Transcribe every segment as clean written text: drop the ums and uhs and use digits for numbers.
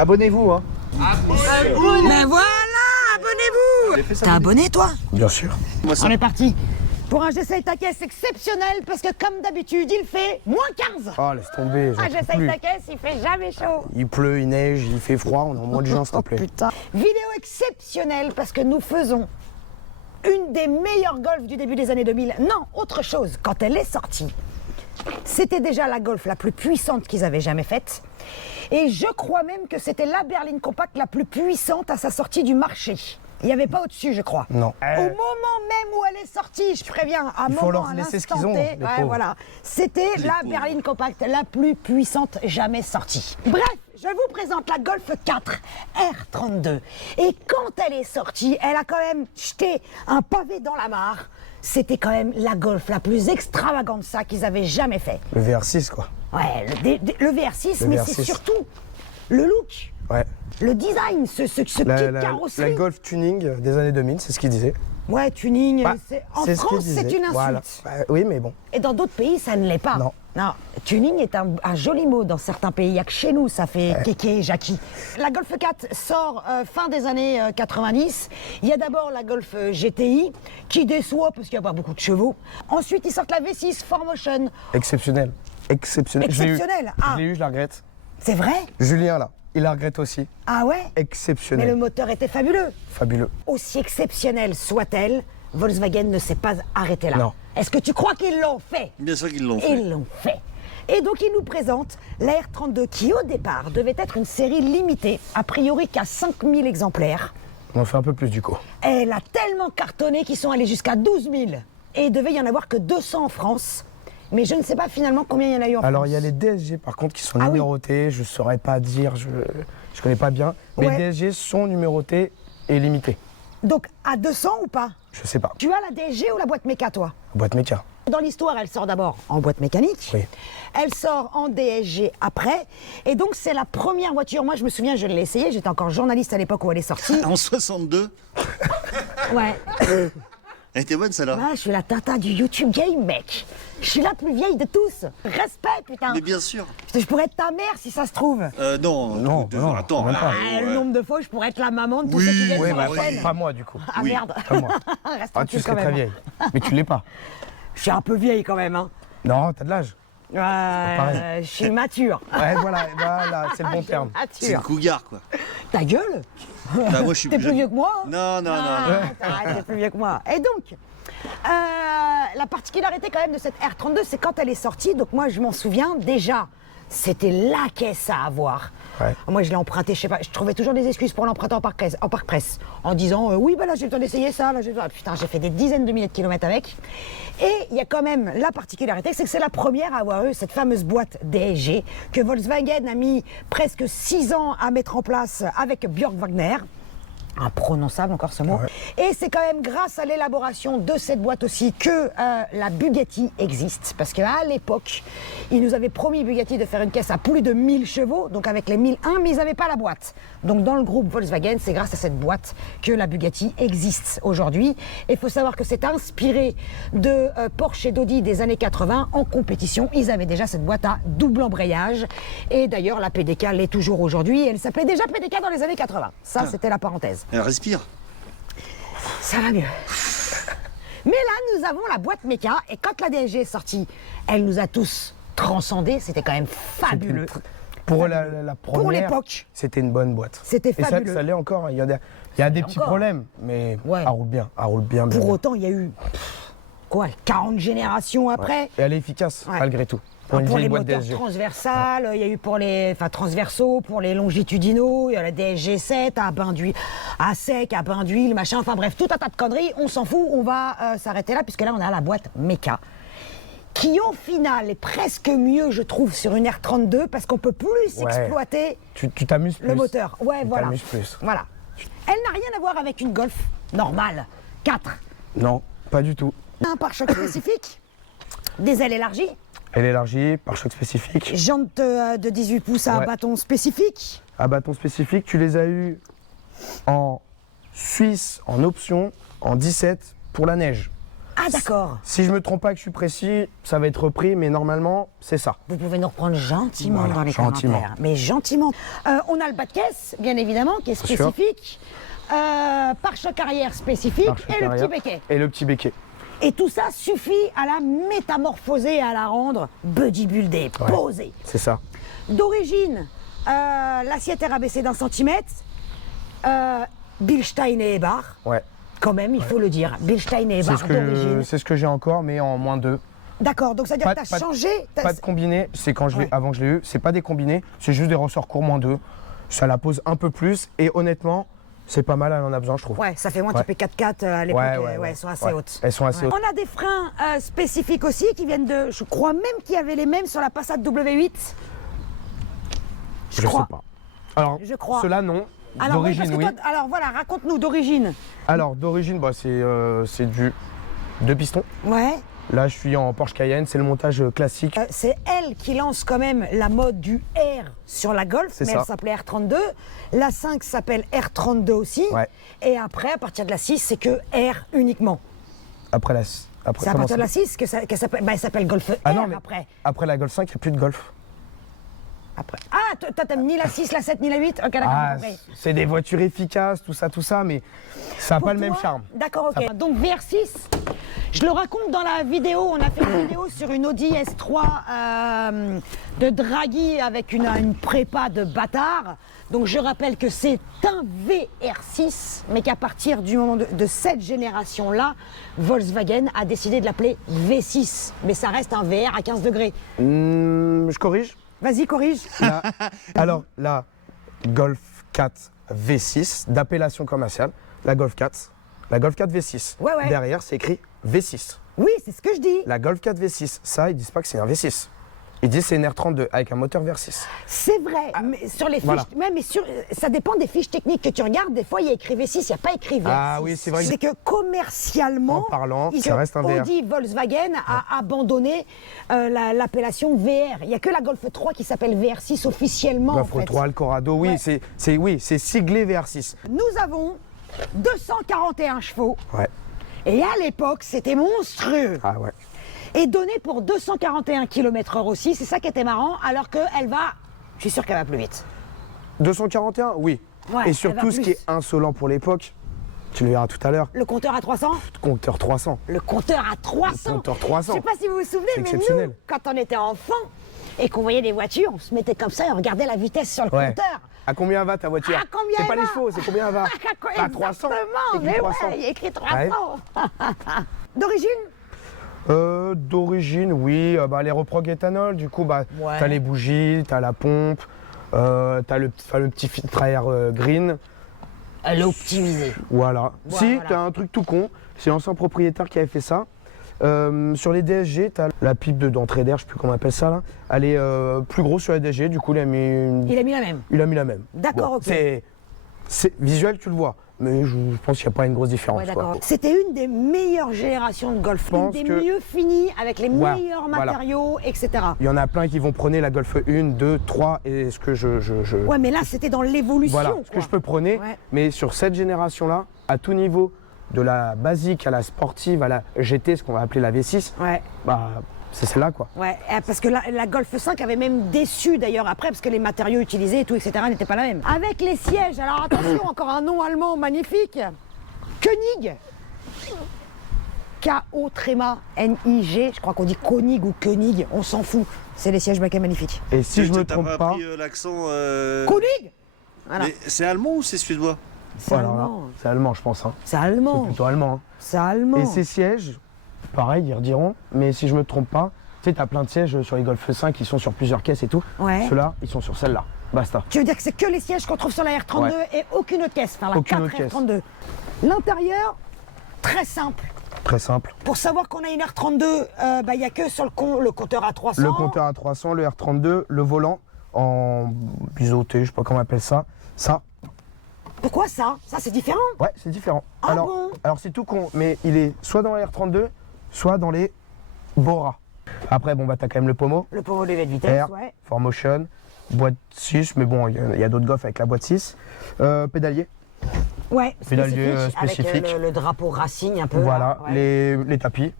Abonnez-vous, hein. Mais voilà, abonnez-vous. T'es abonné, toi? Bien sûr. On est parti pour un J'essaye ta caisse exceptionnel parce que comme d'habitude, il fait -15. Oh, laisse tomber. j'en peux J'essaye plus. ta caisse, il fait jamais chaud. Il pleut, il neige, il fait froid, on est en moins de gens, s'il te plaît. Putain. Vidéo exceptionnelle parce que nous faisons une des meilleures golfs du début des années 2000. Non, autre chose, quand elle est sortie, c'était déjà la Golf la plus puissante qu'ils avaient jamais faite. Et je crois même que c'était la berline compact la plus puissante à sa sortie du marché. Il n'y avait pas au-dessus, je crois. Non. Au moment même où elle est sortie, je préviens, à un Il faut moment, leur à laisser ce qu'ils l'instant ont, T, les ouais, pauvres. voilà. C'était la berline compacte la plus puissante jamais sortie. Bref, je vous présente la Golf 4 R32. Et quand elle est sortie, elle a quand même jeté un pavé dans la mare. C'était quand même la Golf la plus extravagante, ça, qu'ils avaient jamais fait. Le VR6, quoi. Ouais, le VR6, Le mais VR6. c'est surtout le look, Ouais. le design, ce kit carrosserie. La Golf tuning des années 2000, c'est ce qu'il disait. Ouais, tuning. Bah, En c'est ce qu'il France, c'est disait. une insulte. Voilà. Oui, mais bon. Et dans d'autres pays, ça ne l'est pas. Non. Non, tuning est un joli mot dans certains pays. Il n'y a que chez nous, ça fait kéké, Jackie. La Golf 4 sort fin des années 90. Il y a d'abord la Golf GTI, qui déçoit parce qu'il n'y a pas beaucoup de chevaux. Ensuite, ils sortent la V6 4Motion. Exceptionnel. Exceptionnel. Exceptionnel, ah. Je l'ai eu, je la regrette. C'est vrai? Julien, là, il la regrette aussi. Ah ouais? Exceptionnel. Mais le moteur était fabuleux. Fabuleux. Aussi exceptionnelle soit-elle, Volkswagen ne s'est pas arrêté là. Non. Est-ce que tu crois qu'ils l'ont fait? Bien sûr qu'ils l'ont fait. Ils l'ont fait. Et donc, ils nous présentent la R32 qui, au départ, devait être une série limitée, a priori qu'à 5000 exemplaires. On en fait un peu plus, du coup. Elle a tellement cartonné qu'ils sont allés jusqu'à 12 000. Et il devait y en avoir que 200 en France. Mais je ne sais pas finalement combien il y en a eu en Alors, France. il y a les DSG, par contre, qui sont Ah oui. numérotés. Je ne saurais pas dire, je connais pas bien. Mais Ouais. les DSG sont numérotés et limités. Donc, à 200 ou pas? Je sais pas. Tu as la DSG ou la boîte méca, toi? Boîte méca. Dans l'histoire, elle sort d'abord en boîte mécanique. Oui. Elle sort en DSG après. Et donc, c'est la première voiture. Moi, je me souviens, je l'ai essayée. J'étais encore journaliste à l'époque où elle est sortie. En 62, Ouais. elle était bonne celle-là. Ouais, je suis la tata du YouTube Game, mec. Je suis la plus vieille de tous. Respect, putain. Mais bien sûr. Putain, je pourrais être ta mère si ça se trouve. Non, Non, non, attends. même pas. Le nombre de fois où je pourrais être la maman de tous Oui, ceux qui viennent Oui, sur bah, la chaîne. pas moi, du coup. Ah oui. merde. Pas moi. Reste Ah, tu tranquille serais quand très même. vieille. Mais tu l'es pas. Je suis un peu vieille quand même. Hein. Non, t'as de l'âge. Je suis mature. Ouais, voilà, c'est le bon terme. C'est une Mature. cougar, quoi. Ta gueule. Bah, moi, je suis T'es plus jeune. vieux que moi. Hein. Non, non, Ah, non. t'arrêtes, t'es plus vieux que moi. Et donc, la particularité quand même de cette R32, c'est quand elle est sortie, donc moi je m'en souviens déjà, c'était la caisse à avoir. Ouais. Moi je l'ai emprunté, je sais pas, je trouvais toujours des excuses pour l'emprunter en parc presse, en disant oui bah là j'ai le temps d'essayer ça, là j'ai putain j'ai fait des dizaines de milliers de kilomètres avec. Et il y a quand même la particularité, c'est que c'est la première à avoir eu cette fameuse boîte DSG que Volkswagen a mis presque 6 ans à mettre en place avec Björk Wagner. Imprononçable encore ce mot. Ouais. Et c'est quand même grâce à l'élaboration de cette boîte aussi que la Bugatti existe. Parce qu'à l'époque, ils nous avaient promis Bugatti de faire une caisse à plus de 1000 chevaux, donc avec les 1001, mais ils n'avaient pas la boîte. Donc dans le groupe Volkswagen, c'est grâce à cette boîte que la Bugatti existe aujourd'hui. Et il faut savoir que c'est inspiré de Porsche et d'Audi des années 80 en compétition. Ils avaient déjà cette boîte à double embrayage. Et d'ailleurs, la PDK l'est toujours aujourd'hui. Elle s'appelait déjà PDK dans les années 80. Ça, c'était la parenthèse. Elle respire. Ça va mieux. Mais là, nous avons la boîte méca. Et quand la DSG est sortie, elle nous a tous transcendés. C'était quand même fabuleux. Pour la première, Pour l'époque. c'était une bonne boîte. C'était Et fabuleux. ça l'est encore. Il y a des petits encore. problèmes, mais Ouais. elle roule bien. Elle roule bien. Pour bien. autant, il y a eu quoi, 40 générations après. Et elle est efficace, Ouais. malgré tout. Pour une les vieille boîte moteurs DSG. transversales, il y a eu pour les transversaux, pour les longitudinaux, il y a la DSG7 à bain d'huile, à sec, à bain d'huile, machin, enfin bref, tout un tas de conneries, on s'en fout, on va s'arrêter là, puisque là on a la boîte méca, qui au final est presque mieux, je trouve, sur une R32, parce qu'on peut plus Ouais. exploiter Tu t'amuses plus. le moteur. Ouais, Tu voilà. t'amuses plus. Voilà. Elle n'a rien à voir avec une Golf normale, 4. Non, pas du tout. Un pare-choc spécifique, des ailes élargies, Elle est élargie, pare-choc spécifique. jantes de 18 pouces à Ouais. bâton spécifique. À bâton spécifique, tu les as eu en Suisse, en option, en 17 pour la neige. Ah d'accord. Si je me trompe pas que je suis précis, ça va être repris, mais normalement, c'est ça. Vous pouvez nous reprendre gentiment Voilà, dans les gentiment. commentaires. Mais gentiment. On a le bas de caisse, bien évidemment, qui est Bien sûr. spécifique. Pare-choc arrière spécifique Pare-choc et le arrière. petit béquet. Et le petit béquet. Et tout ça suffit à la métamorphoser et à la rendre bodybuildée, Ouais. posée. C'est ça. D'origine, l'assiette est rabaissée d'1 centimètre. Bilstein et Ebar, Ouais. quand même, il faut le dire. Bilstein et C'est Ebar ce d'origine. c'est ce que j'ai encore, mais en moins 2. D'accord, donc ça veut dire que tu as changé. Pas de combiné, c'est quand Ouais. avant que je l'ai eu, c'est pas des combinés, c'est juste des ressorts courts moins 2. Ça la pose un peu plus et honnêtement, c'est pas mal, elle en a besoin, je trouve. Ouais, ça fait moins Ouais. typé 4x4 à l'époque. Elles sont assez Ouais. hautes. Elles sont assez hautes. On a des freins spécifiques aussi qui viennent de. Je crois même qu'il y avait les mêmes sur la Passat W8. Je crois. sais pas. Alors, Je crois. ceux-là, non. Alors, oui, D'origine, parce que oui. toi, alors voilà, raconte-nous d'origine. Alors, d'origine, bah, c'est du 2 pistons. Ouais. Là, je suis en Porsche Cayenne, c'est le montage classique. C'est elle qui lance quand même la mode du R sur la Golf, C'est mais ça. elle s'appelait R32. La 5 s'appelle R32 aussi. Ouais. Et après, à partir de la 6, c'est que R uniquement. Après la. C'est à comment partir de la ça- 6 qu'elle s'appelle. Bah, elle s'appelle Golf R Ah non, mais après. après la Golf 5, il n'y a plus de Golf. Après. Ah, toi, t'aimes ni la 6, la 7, ni la 8. Ok, d'accord, Ah, j'ai compris. c'est des voitures efficaces, tout ça, mais ça n'a Pour pas le même toi, charme. D'accord, ok. Donc VR6, je le raconte dans la vidéo. On a fait une vidéo sur une Audi S3 de Draghi avec une prépa de bâtard. Donc je rappelle que c'est un VR6, mais qu'à partir du moment de cette génération-là, Volkswagen a décidé de l'appeler V6. Mais ça reste un VR à 15 degrés. Je corrige. Vas-y, corrige. Là, alors, la Golf 4 V6 d'appellation commerciale, la Golf 4 V6. Ouais, ouais. Derrière, c'est écrit V6. Oui, c'est ce que je dis. La Golf 4 V6, ça, ils disent pas que c'est un V6. Ils disent que c'est une R32 avec un moteur VR6. C'est vrai, mais sur les fiches, voilà. ouais, mais ça dépend des fiches techniques que tu regardes. Des fois, il y a écrit V6, il n'y a pas écrit V6. Ah oui, c'est vrai. C'est que commercialement, En parlant, ils- ça reste un VR. Audi Volkswagen a abandonné l'appellation VR. Il n'y a que la Golf 3 qui s'appelle VR6 officiellement. Golf en fait. 3, le Corrado, oui, Ouais. c'est siglé VR6. Nous avons 241 chevaux. Ouais. Et à l'époque, c'était monstrueux. Ah ouais. Et donné pour 241 km/h aussi, c'est ça qui était marrant, alors qu'elle va, je suis sûr qu'elle va plus vite. 241, oui. Ouais, Et elle surtout, va ce plus. qui est insolent pour l'époque, tu le verras tout à l'heure, Le compteur à 300 compteur 300. Le compteur à 300 Le compteur 300. Je sais pas si vous vous souvenez, C'est mais exceptionnel. nous, quand on était enfant et qu'on voyait des voitures, on se mettait comme ça et on regardait la vitesse sur le Ouais. compteur. À combien va ta voiture? À combien C'est elle pas va les chevaux, c'est combien elle va? À 300. Exactement, Écrit mais 300. ouais, il y a écrit 300. Ouais. D'origine D'origine, oui, bah, les reprogs éthanol, du coup, bah, Ouais. t'as les bougies, t'as la pompe, t'as le petit filtre à air green, Elle est optimisée. voilà. Ouais, Si, voilà. t'as un truc tout con, c'est l'ancien propriétaire qui avait fait ça. Sur les DSG, t'as la pipe d'entrée d'air, je sais plus comment on appelle ça là, elle est plus grosse sur la DSG, du coup il a mis, Il a mis la même. la même. D'accord, ok. C'est visuel, tu le vois, mais je pense qu'il n'y a pas une grosse différence. Ouais, quoi. d'accord. C'était une des meilleures générations de Golf. Une pense des que- mieux finies, avec les Ouais, meilleurs voilà. matériaux, etc. Il y en a plein qui vont prôner la Golf 1, 2, 3, et ce que je Ouais, mais là, c'était dans l'évolution. voilà, ce quoi. que je peux prôner, Ouais. mais sur cette génération-là, à tout niveau, de la basique à la sportive, à la GT, ce qu'on va appeler la V6, Ouais. bah, c'est celle-là, quoi. Ouais, parce que la Golf 5 avait même déçu d'ailleurs après, parce que les matériaux utilisés et tout, etc. n'étaient pas la même. Avec les sièges, alors attention, encore un nom allemand magnifique, Koenig. K-O tréma N-I-G, je crois qu'on dit Koenig ou Koenig, on s'en fout. C'est les sièges baquets magnifiques. Et si je me T'as trompe pas pas, appris l'accent. Koenig Voilà. Mais c'est allemand ou c'est suédois? C'est voilà, allemand. c'est allemand, je pense. Hein. C'est C'est allemand. plutôt allemand. Hein. C'est allemand. Et ces sièges, pareil, ils rediront, mais si je me trompe pas, tu sais, t'as plein de sièges sur les Golf 5 qui sont sur plusieurs caisses et tout. Ouais. Ceux-là, ils sont sur celle-là. Basta. Tu veux dire que c'est que les sièges qu'on trouve sur la R32 Ouais. et aucune autre caisse, enfin la Aucune 4 autre caisse. R32. L'intérieur, très simple. Très simple. Pour savoir qu'on a une R32, il n'y a que sur le compteur à 300. Le compteur à 300, le R32, le volant en biseauté, je sais pas comment on appelle ça. Ça, Pourquoi ça? Ça, c'est différent. ouais, c'est différent. Ah alors, bon alors c'est tout con, mais il est soit dans la R32, soit dans les Bora. Après, bon, bah, t'as quand même le pommeau, Le pommeau de vitesse, R, ouais. 4Motion, boîte 6, mais bon, il y a d'autres Golf avec la boîte 6. Pédalier. Ouais, pédalier spécifique. Avec le drapeau Racing un peu. Voilà, là, ouais. les tapis.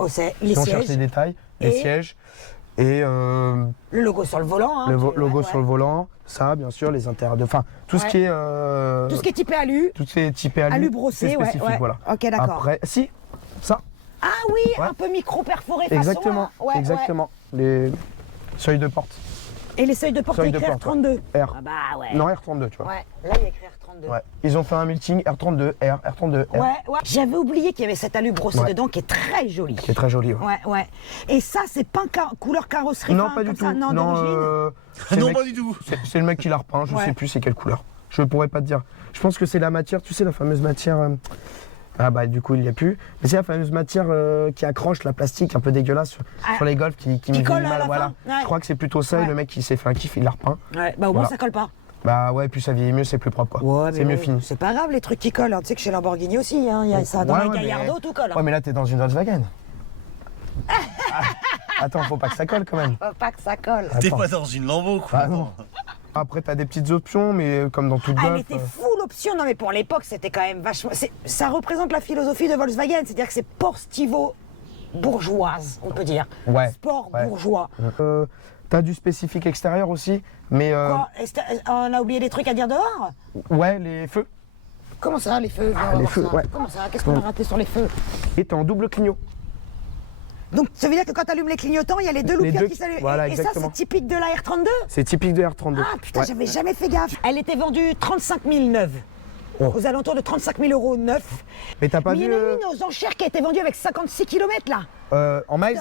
Les Si on cherche les sièges. détails, les sièges. Et Le logo sur le volant. Hein, le logo sur le volant, ça bien sûr, les intérieurs de. Enfin, tout ce qui est. Tout ce qui est typé alu. Tout ce qui est typé alu. Alu brossé, c'est spécifique, ouais. voilà. Ok, d'accord. Après, si, ça. Ah oui, Ouais. un peu micro-perforé façon. Exactement, Ouais, exactement. Les seuils de porte. ouais. Et les seuils de porte, Seuil il y a de écrit porte, R32. R. Ah bah ouais. Non, R32, tu vois. Ouais, là il y a écrit R32. Ouais. Ils ont fait un meeting R32, R32, R. Ouais. J'avais oublié qu'il y avait cet alu brossé Ouais. dedans qui est très joli. Qui est très joli. Ouais. Ouais. Et ça, c'est pas couleur carrosserie. Non, enfin, pas du comme tout. ça, non, d'origine. c'est le Non, mec- pas du tout. c'est le mec qui l'a repeint, je Ouais. sais plus c'est quelle couleur. Je pourrais pas te dire. Je pense que c'est la matière, tu sais, la fameuse matière. Ah bah du coup il n'y a plus. Mais c'est la fameuse matière qui accroche la plastique un peu dégueulasse sur les golfs qui me fait colle du à mal. la Voilà. fin. Ouais. Je crois que c'est plutôt ça et Ouais. le mec qui s'est fait un kiff, il l'a repeint. Ouais, bah au moins Voilà. ça colle pas. Bah ouais, plus ça vieillit mieux, c'est plus propre quoi. C'est mieux fini. C'est pas grave les trucs qui collent. Hein. Tu sais que chez Lamborghini aussi, hein, il y a ça. Dans Ouais, les ouais, Gallardo, tout colle. Hein. Ouais mais là t'es dans une Volkswagen. Attends, faut pas que ça colle quand même. Faut pas que ça colle. T'es Attends. pas dans une Lambo, quoi. Ah non. Après t'as des petites options mais comme dans toute Ah, elle Golf. était full option, non mais pour l'époque c'était quand même vachement. Ça représente la philosophie de Volkswagen, c'est-à-dire que c'est sportivo bourgeoise, on peut dire. Ouais. Sport Ouais. bourgeois. T'as du spécifique extérieur aussi, mais Quoi on a oublié des trucs à dire dehors. ouais les feux. Comment ça, les feux? On va les voir feux, ça. ouais. Comment ça? Qu'est-ce qu'on a raté sur les feux? Et t'es en double clignot. Donc ça veut dire que quand tu allumes les clignotants, il y a les deux Les loupières deux qui s'allument. voilà, et ça, exactement. c'est typique de la R32? C'est typique de R32. Ah putain, Ouais. j'avais jamais fait gaffe. Elle était vendue 35 000 neuves. Oh. Aux alentours de 35 000 euros neuf. Mais t'as pas Mais il vu y en a une aux enchères qui a été vendue avec 56 km là. en miles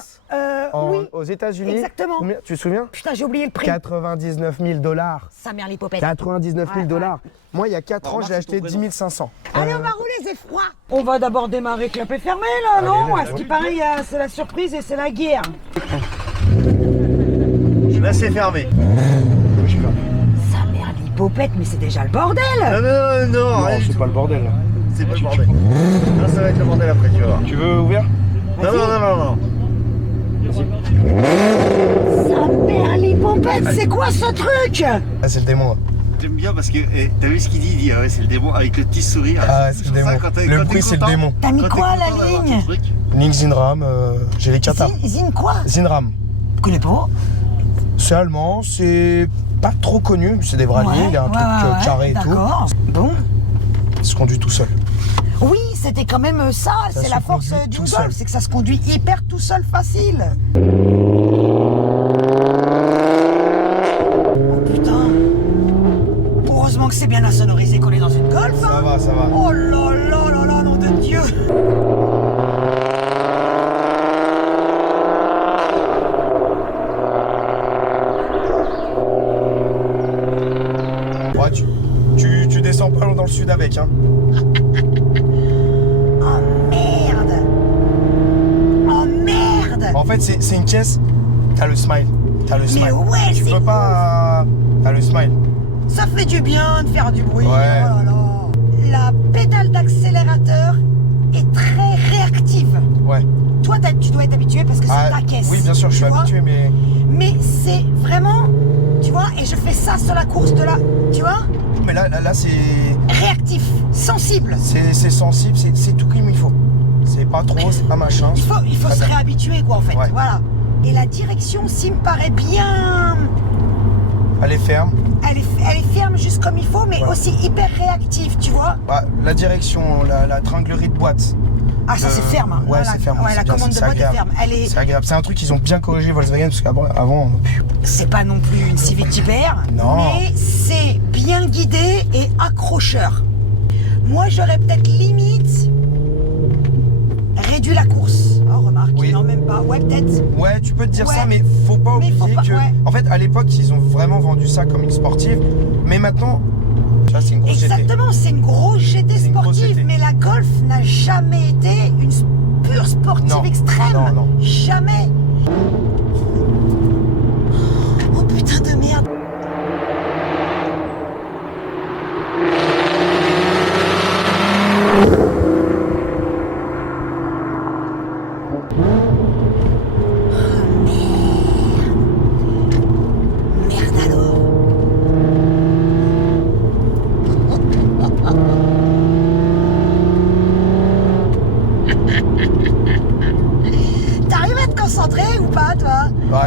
Oui. aux États-Unis. Exactement. Combien, tu te souviens? Putain, j'ai oublié le prix. 99 000 $. Sa mère l'hypopète. 99 000 Ouais, $. Moi, il y a 4 ans, remarque, j'ai c'est acheté ton 10 500. Allez, on va rouler, c'est froid. On va d'abord démarrer clapet fermé là, non? À ce qui paraît, c'est la surprise et c'est la guerre. Là, c'est fermé. Sa mère l'hypopète, mais c'est déjà le bordel. Non, rien du tout. pas le bordel. C'est pas le bordel. Là, ça va être le bordel après, tu vas voir. Tu veux ouvrir? Non. Sa mère l'hypopète, c'est quoi ce truc? Ah, c'est le démon. J'aime bien parce que t'as vu ce qu'il dit? Il dit ah ouais, c'est le démon avec le petit sourire. Ah, c'est le pour démon. ça, quand t'es- Le quand bruit, t'es c'est le content- démon. T'as mis quand t'es quoi, la content d'avoir ligne? ton truc, Link Zinram, j'ai les katas. Zine quoi? Zinram. Je connais pas. C'est allemand, c'est pas trop connu, c'est des vrais lignes, il y a un truc carré et tout. D'accord. Bon. Il se conduit tout seul. Oui, c'était quand même ça. C'est se la force conduit du tout Golf, seul. c'est que ça se conduit hyper tout seul, facile. Oh putain. Heureusement que c'est bien insonorisé qu'on est dans une Golf. Ça Hein. va, ça va. Oh là là là là, nom de Dieu. Ouais, tu descends pas dans le sud avec, hein. Oh merde. Oh merde. En fait, c'est une caisse, t'as le smile. T'as le smile. ouais, tu c'est peux pas. T'as le smile. Ça fait du bien de faire du bruit. Ouais. Oh là là. La pédale d'accélérateur est très réactive. Ouais. Toi, tu dois être habitué parce que c'est ta caisse. Oui, bien sûr, je suis tu vois. habitué, mais. Mais c'est vraiment, tu vois, et je fais ça sur la course de là, tu vois, Mais là c'est. réactif, sensible. C'est sensible, c'est tout comme il faut. C'est pas trop, c'est pas machin. Il faut Très se bien. réhabituer, quoi, en fait. Ouais. Voilà. Et la direction aussi me paraît bien. Elle est ferme. Elle est ferme juste comme il faut, mais Voilà. aussi hyper réactive, tu vois. Bah, la direction, la tringlerie de boîte. Ah, ça, c'est ferme. Hein. Ouais, Voilà. c'est ferme. Ouais, c'est la bien, commande de c'est boîte est agréable. ferme. C'est agréable. C'est un truc qu'ils ont bien corrigé Volkswagen parce qu'avant. C'est pas non plus une Civic Type R, Non. mais c'est bien guidé et accrocheur. Moi, j'aurais peut-être limite réduit la course. Oh, remarque, Oui. non, même pas. Ouais, peut-être. Ouais, tu peux te dire Ouais. ça, mais faut pas Mais oublier faut pas- que. ouais. En fait, à l'époque, ils ont vraiment vendu ça comme une sportive. Mais maintenant, tu vois, c'est une grosse GT. Exactement, c'est une grosse GT C'est une grosse sportive, GT. mais la Golf n'a jamais été une pure sportive Non. extrême. Non, non. Jamais. Oh putain de merde. Merde alors.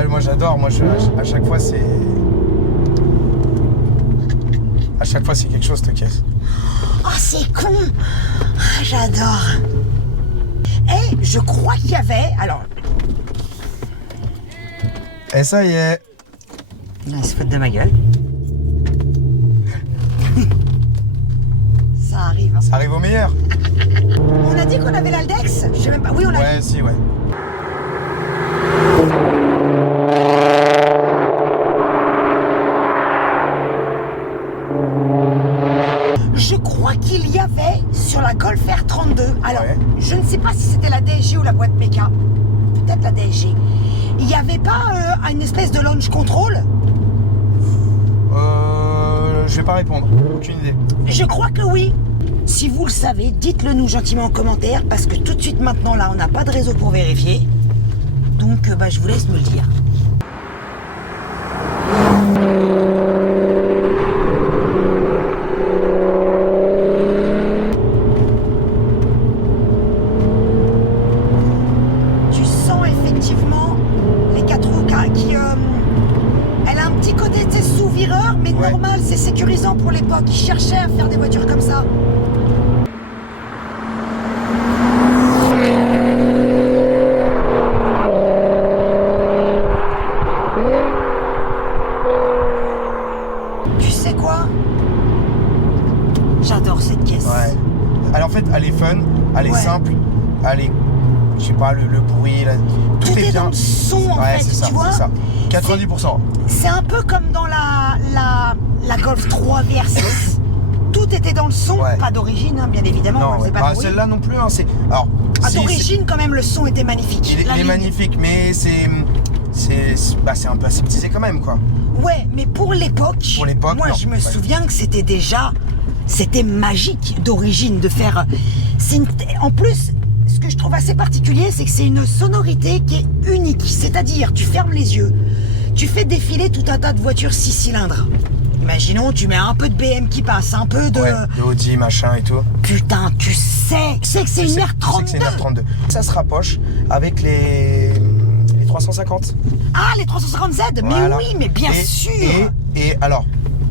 moi j'adore. Moi, à chaque fois, c'est... À chaque fois, c'est quelque chose, cette caisse. Oh, c'est con. Ah, j'adore. Eh, je crois qu'il y avait... Alors... Et ça y est. Il se fout de ma gueule. Ça arrive. Hein. Ça arrive au meilleur. On a dit qu'on avait l'Aldex. Je sais même pas... Oui, on a Ouais, dit. si, ouais. Je crois qu'il y avait sur la Golf R32. Alors, Ouais. je ne sais pas si c'était la DSG ou la boîte méca. Peut-être la DSG. Il n'y avait pas une espèce de launch control? Je vais pas répondre. Aucune idée. Je crois que oui. Si vous le savez, dites-le nous gentiment en commentaire parce que tout de suite maintenant là, on n'a pas de réseau pour vérifier. Donc je vous laisse me le dire. Tu sens effectivement les 4 roues qui elle a un petit côté sous-vireur, mais Ouais. normal, c'est sécurisant pour l'époque. Ils cherchaient à faire des voitures comme ça. Tu sais quoi? J'adore cette caisse. Ouais. Alors en fait, elle est fun, elle est Ouais. simple, elle est... Je sais pas, le bruit, tout est est bien. dans le son, en ouais, fait, c'est ça, tu vois. c'est ça. 90%. C'est un peu comme dans la Golf 3 VR6. Tout était dans le son, Ouais. pas d'origine, hein, bien évidemment. Non, on faisait ouais. pas de Ah, bruit. celle-là non plus, hein, c'est... Alors, Ah, si, d'origine, quand même, le son était magnifique. il La est ligne. magnifique, mais c'est un peu aseptisé quand même, quoi. Ouais, mais pour l'époque, moi non. je me Ouais. souviens que c'était magique d'origine de faire. En plus, ce que je trouve assez particulier, c'est que c'est une sonorité qui est unique. C'est-à-dire, tu fermes les yeux, tu fais défiler tout un tas de voitures 6 cylindres. Imaginons, tu mets un peu de BM qui passe, un peu de. Ouais, de Audi, machin et tout. Putain, tu sais que c'est Tu une sais- R32. tu sais que c'est une R32. Ça se rapproche avec les 350. Ah, les 350Z, Voilà. mais oui, mais bien Et- sûr. Et alors,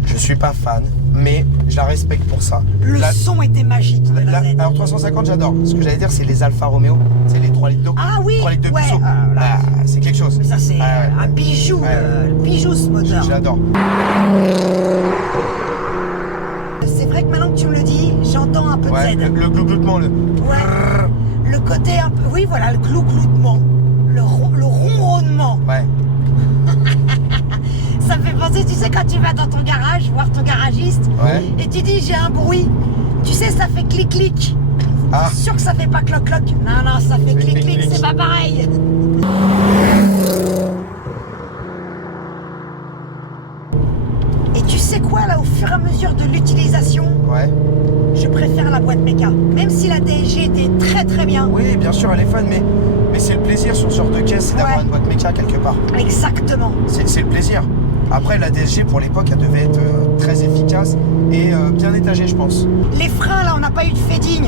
je suis pas fan, mais je la respecte pour ça. Le La- son était magique de la Z. alors 350 j'adore. Ce que j'allais dire c'est les Alfa Romeo, c'est les 3 litres d'eau. Ah oui, 3 litres de ouais, puceau. là. Ah, c'est quelque chose. Ça, c'est Ah, ouais. un bijou, Ouais. bijou ce moteur. J'adore. C'est vrai que maintenant que tu me le dis, j'entends un peu Ouais, de Z. le glougloutement, le... Ouais. Le côté un peu. Oui, voilà, le glougloutement. Le ronronnement. Ouais. Ça me fait penser, tu sais, quand tu vas dans ton garage, voir ton garagiste, Ouais. et tu dis j'ai un bruit. Tu sais, ça fait clic-clic. Ah. Sûr que ça fait pas cloc-cloc. Non, ça fait clic-clic, clic-clic. c'est pas pareil. Et tu sais quoi, là, au fur et à mesure de l'utilisation, Ouais. je préfère la boîte méca. Même si la DSG était très très bien. Oui, bien sûr, elle est fun, mais c'est le plaisir sur ce genre de caisse, c'est d'avoir Ouais. une boîte méca quelque part. Exactement. C'est le plaisir. Après, la DSG, pour l'époque, elle devait être très efficace et bien étagée, je pense. Les freins, là, on n'a pas eu de fading.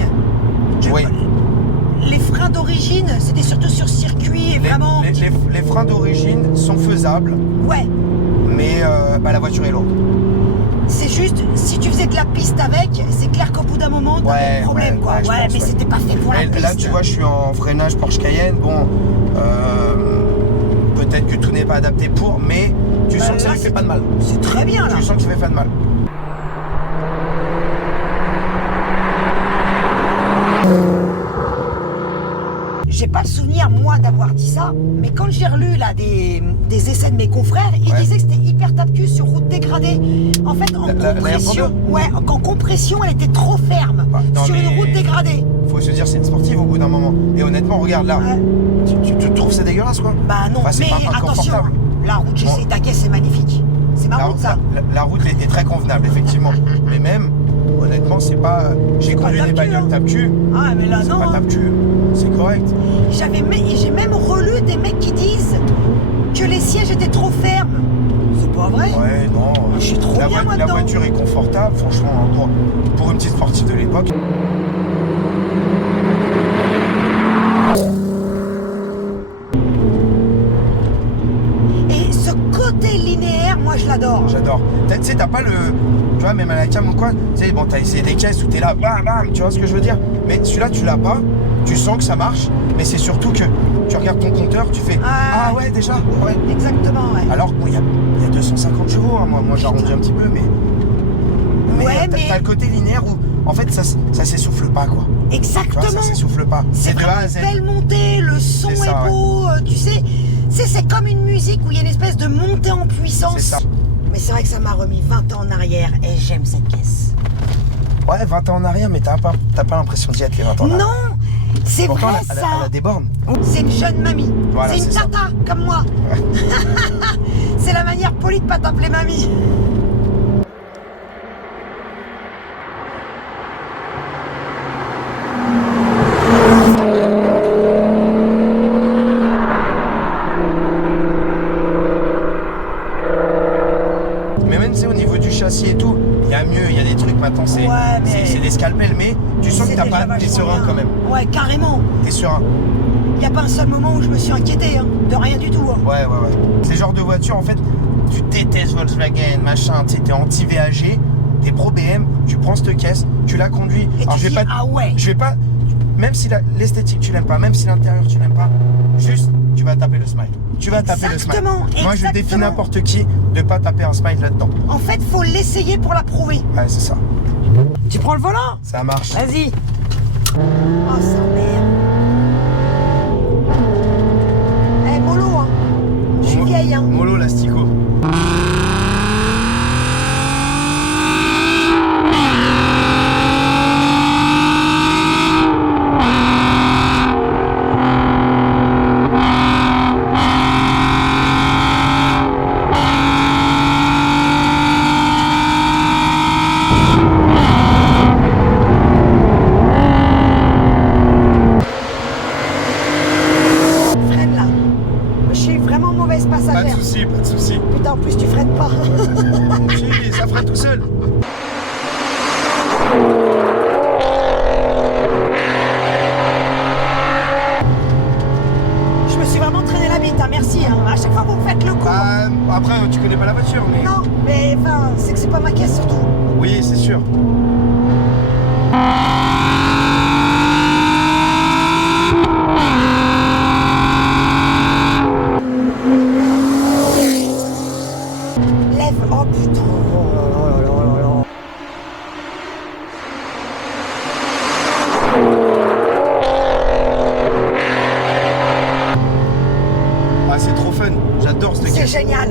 Oui. Les freins d'origine, c'était surtout sur circuit et vraiment. Les freins d'origine sont faisables, Ouais. mais la voiture est lourde. C'est juste, si tu faisais de la piste avec, c'est clair qu'au bout d'un moment, t'avais Ouais, un problème, ouais, quoi. ouais, je pense, mais ouais. c'était pas fait pour la Et piste. là, tu vois, je suis en freinage Porsche Cayenne. Bon, peut-être que tout n'est pas adapté pour, mais tu sens que ça là, lui fait pas de mal. C'est très bien, là. Tu sens que ça fait pas de mal. J'ai pas le souvenir, moi, d'avoir dit ça, mais quand j'ai relu là des essais de mes confrères, ils Ouais. disaient que c'était hyper tape-cul sur route dégradée. En fait, en La compression, R32? ouais, en compression, elle était trop ferme Bah, non, sur une mais- route dégradée. Faut se dire, c'est une sportive au bout d'un moment. Et honnêtement, regarde là. Ouais. Tu trouves c'est dégueulasse, quoi? Bah non, Enfin, c'est mais pas attention, inconfortable. la route chez Bon. Taquet, c'est magnifique. C'est ma La, route, ça. la route est très convenable, effectivement. Mais même, honnêtement, c'est pas. J'ai pas conduit des tape-cul, bagnoles hein. tape-cul. Ah, mais là, C'est non. pas hein. tape-cul. C'est correct. J'ai même relu des mecs qui disent que les sièges étaient trop fermes. C'est pas vrai. Ouais, non. Je suis trop bien, moi, La dedans. voiture est confortable, franchement, pour une petite sportive de l'époque. côté linéaire, moi je l'adore. J'adore. Tu sais, t'as pas le. Tu vois, même à la cam ou quoi, tu sais, bon, t'as essayé des caisses où t'es là, bam, bam, tu vois ce que je veux dire. Mais celui-là, tu l'as pas, tu sens que ça marche, mais c'est surtout que tu regardes ton compteur, tu fais ah ouais, déjà, ouais. Exactement, ouais. Alors, bon, il y a 250 chevaux, hein, moi j'arrondis un petit peu, mais. Ouais, mais. T'as le côté linéaire où, en fait, ça s'essouffle pas, quoi. Exactement. Tu vois, ça s'essouffle pas. C'est de A à Z. une belle montée, le son C'est est ça, beau, tu sais. C'est comme une musique où il y a une espèce de montée en puissance. C'est ça. Mais c'est vrai que ça m'a remis 20 ans en arrière et j'aime cette caisse. Ouais, 20 ans en arrière, mais t'as pas l'impression d'y être les 20 ans en arrière. Non, c'est Pourtant, vrai elle ça. a des bornes. C'est une jeune mamie. Voilà, c'est une c'est ça. tata comme moi. Ouais. C'est la manière polie de pas t'appeler mamie. Mais même, tu sais, au niveau du châssis et tout, il y a mieux, il y a des trucs maintenant, c'est des scalpels, mais tu sens que C'est déjà t'es vachement serein bien. quand même. Ouais, carrément. T'es serein. Il n'y a pas un seul moment où je me suis inquiétée, hein, de rien du tout. Hein. Ouais. C'est le genre de voiture, en fait, tu détestes Volkswagen, machin, tu sais, t'es anti-VAG, t'es pro-BM, tu prends cette caisse, tu la conduis. Et Alors, tu dis, ah ouais. Je vais pas, même si l'esthétique tu l'aimes pas, même si l'intérieur tu l'aimes pas, juste, tu vas taper le smile. Tu vas taper le smile. Exactement, Moi, je défie exactement. n'importe qui de pas taper un smile là-dedans. En fait, faut l'essayer pour la prouver. Ouais, c'est ça. Tu prends le volant? Ça marche. Vas-y. Oh, sa mère. Eh, mollo, hein. Je suis vieille, hein. Mollo l'astico. Freine là. Je suis vraiment mauvaise Pas passagère. de soucis. Putain, en plus, tu freines pas. Si, ça ferait tout seul. Je me suis vraiment traîné la bite, hein. Merci. Hein. À chaque fois, vous me faites le coup. Après, tu connais pas la voiture, mais. Non, mais enfin, c'est que c'est pas ma caisse surtout. Oui, c'est sûr. Lève. Oh putain. Oh là là là là là. Ah, c'est trop fun. J'adore cette C'est caisse. génial.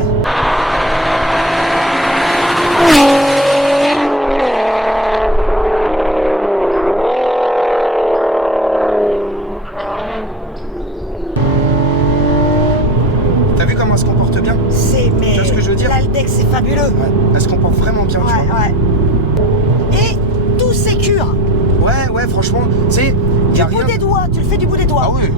T'as vu comment elle se comporte bien? Mais Tu vois ce que je veux dire? l'Aldex, c'est fabuleux. Ouais. Elle se comporte vraiment bien, tu vois. Ouais. Et tout sécure. Ouais, franchement, tu sais, y Du a bout rien. des doigts, tu le fais du bout des doigts. Ah oui.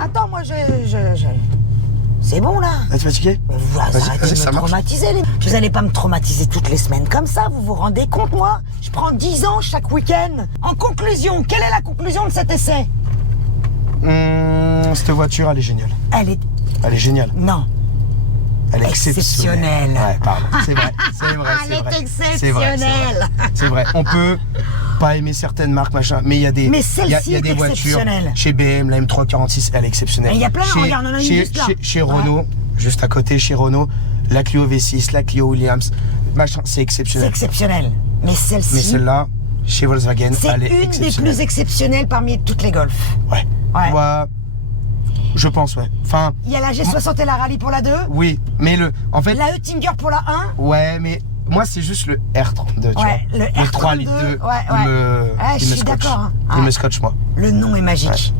Attends, moi, c'est bon, là. T'es fatigué? Mais vous arrêtez de ça me marche. traumatiser. Vous n'allez pas me traumatiser toutes les semaines comme ça, vous vous rendez compte, moi? Je prends 10 ans chaque week-end. En conclusion, quelle est la conclusion de cet essai? Cette voiture, elle est géniale. Elle est... Elle est géniale. Non. Elle est exceptionnelle. Exceptionnelle. Ouais, pardon. C'est vrai. Elle est exceptionnelle. exceptionnelle. C'est vrai. On peut pas aimer certaines marques, machin, mais il y a des, Mais il celle-ci y a est des voitures. exceptionnelle. Chez BM, la M346, elle est exceptionnelle. Et il y a plein, regarde, on en a une juste là. Chez Renault, juste à côté, chez Renault, la Clio V6, la Clio Williams, machin, c'est C'est exceptionnel. exceptionnel. Mais Mais celle-ci, celle-là, chez Volkswagen, c'est elle est une des exceptionnelle. plus exceptionnelles parmi toutes les Golf. Ouais. Ouais. Moi, Je pense, ouais. Enfin, Il y a la G60 et la Rallye pour la 2. oui, mais en fait, La Oettinger pour la 1. ouais, mais moi, c'est juste le R32, tu vois. Le R32, 3 litres 2, ouais. il Je me suis scotche. d'accord, hein. Il Ah. me scotche, moi. Le nom est magique.